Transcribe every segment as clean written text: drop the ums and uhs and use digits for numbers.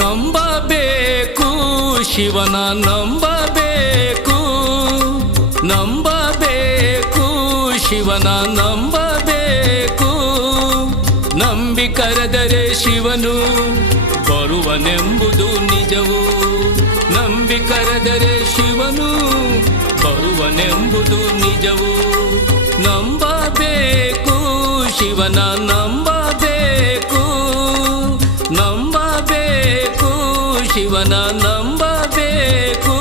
ನಂಬಬೇಕು ಶಿವನ ನಂಬಬೇಕು, ನಂಬಬೇಕು ಶಿವನ ನಂಬಬೇಕು. ನಂಬಿ ಕರೆದರೆ ಶಿವನು ಬರುವನೆಂಬುದು ನಿಜವು. ನಂಬಿ ಕರೆದರೆ ಶಿವನು ಬರುವನೆಂಬುದು ನಿಜವು. ನಂಬಬೇಕು ಶಿವನ ನಂಬಬೇಕು, ನಂಬಬೇಕು ಶಿವನ ನಂಬಬೇಕು.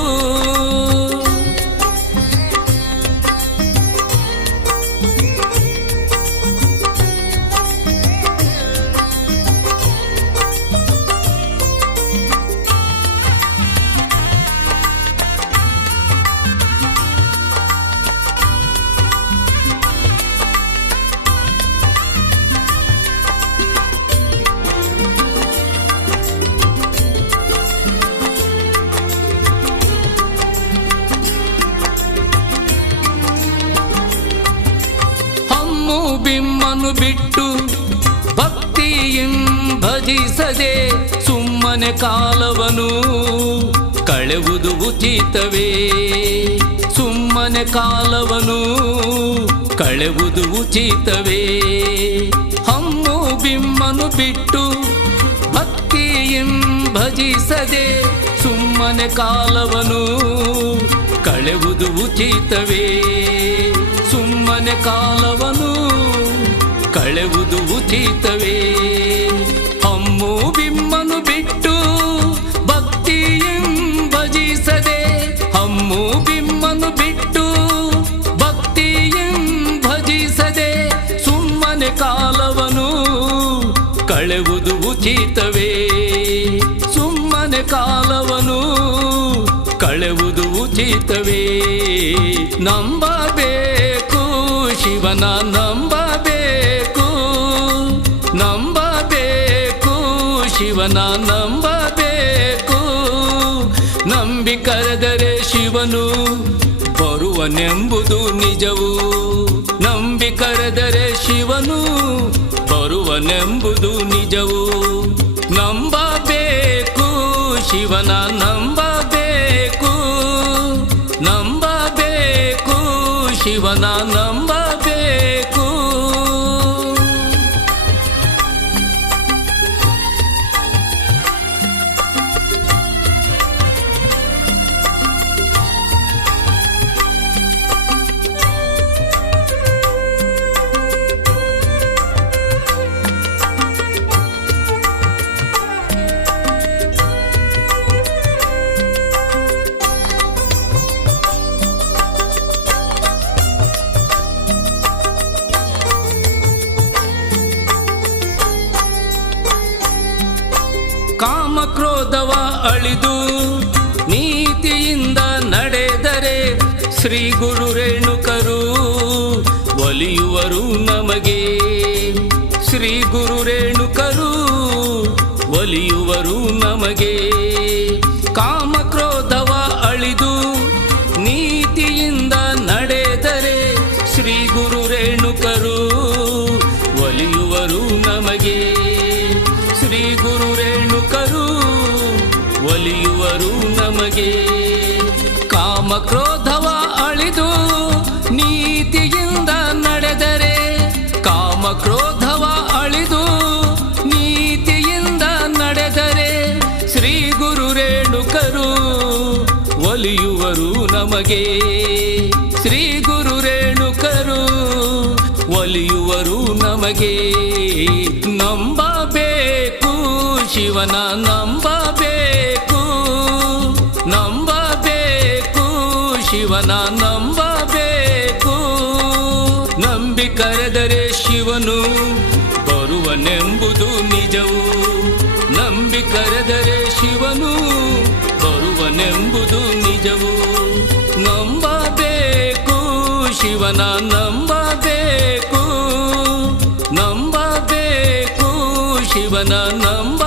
ಬಿಮ್ಮನು ಬಿಟ್ಟು ಭಕ್ತಿಯಿಂ ಭಜಿಸದೆ ಸುಮ್ಮನೆ ಕಾಲವನು ಕಳೆವುದು ಉಚಿತವೇ. ಸುಮ್ಮನೆ ಕಾಲವನು ಕಳೆವುದು ಉಚಿತವೇ. ಹಮ್ಮು ಬಿಮ್ಮನು ಬಿಟ್ಟು ಭಕ್ತಿಯಿಂ ಭಜಿಸದೆ ಸುಮ್ಮನೆ ಕಾಲವನು ಕಳೆವುದು ಉಚಿತವೇ. ಸುಮ್ಮನೆ ಕಾಲವನು ಕಳೆವುದು ಉಚಿತವೇ. ಹಮ್ಮು ಬಿಮ್ಮನು ಬಿಟ್ಟು ಭಕ್ತಿಯಿಂ ಭಜಿಸದೆ, ಹಮ್ಮು ಬಿಮ್ಮನು ಬಿಟ್ಟು ಭಕ್ತಿಯಿಂ ಭಜಿಸದೆ ಸುಮ್ಮನೆ ಕಾಲವನು ಕಳೆವುದು ಉಚಿತವೇ. ಸುಮ್ಮನೆ ಕಾಲವನು ಕಳೆವುದು ಉಚಿತವೇ. ನಂಬಬೇಕು ಶಿವನ ನಂಬಬೇಕು, ನಂಬಬೇಕು ಶಿವನ ನಂಬಬೇಕು. ನಂಬಿ ಕರೆದರೆ ಶಿವನು ಬರುವನೆಂಬುದು ನಿಜವು. ನಂಬಿ ಕರೆದರೆ ಶಿವನು ಬರುವನೆಂಬುದು ನಿಜವು. ನಂಬಬೇಕು ಶಿವನ ನಂಬಬೇಕು, ನಂಬಬೇಕು ಶಿವನ ನಂಬಬೇಕು. ಕಾಮಕ್ರೋಧವ ಅಳಿದು ನೀತಿಯಿಂದ ನಡೆದರೆ ಶ್ರೀ ಗುರು ರೇಣುಕರು ಒಲಿಯುವರು ನಮಗೆ. ಶ್ರೀ ಗುರು ರೇಣುಕರು ಒಲಿಯುವರು ನಮಗೆ. ಕಾಮಕ್ರೋಧವ ಅಳಿದು ನೀತಿಯಿಂದ ನಡೆದರೆ ಶ್ರೀ ಗುರು ರೇಣುಕರು ಒಲಿಯುವರು ನಮಗೆ. ಶ್ರೀ ಗುರು ರೇಣುಕರು ಒಲಿಯುವರು ನಮಗೆ. ಕಾಮಕ್ರೋಧವ ಅಳಿದು ನೀತಿಯಿಂದ ನಡೆದರೆ, ಕಾಮಕ್ರೋಧವ ಅಳಿದು ನೀತಿಯಿಂದ ನಡೆದರೆ ಶ್ರೀ ಗುರು ರೇಣುಕರು ಒಲಿಯುವರು ನಮಗೆ. ಶ್ರೀ ಗುರು ರೇಣುಕರು ಒಲಿಯುವರು ನಮಗೆ. ನಂಬಬೇಕು ಶಿವನ ನಂಬಬೇಕು, ನಂಬಬೇಕು ಶಿವನ ನಂಬಬೇಕು. ನಂಬಿ ಕರೆದರೆ ಶಿವನು ಬರುವನೆಂಬುದು ನಿಜವು. ನಂಬಿ ಕರೆದರೆ ಶಿವನು ಬರುವನೆಂಬುದು ನಿಜವು. ನಂಬಬೇಕು, ಶಿವನ ನಂಬಬೇಕು, ನಂಬಬೇಕು, ಶಿವನ ನಂಬ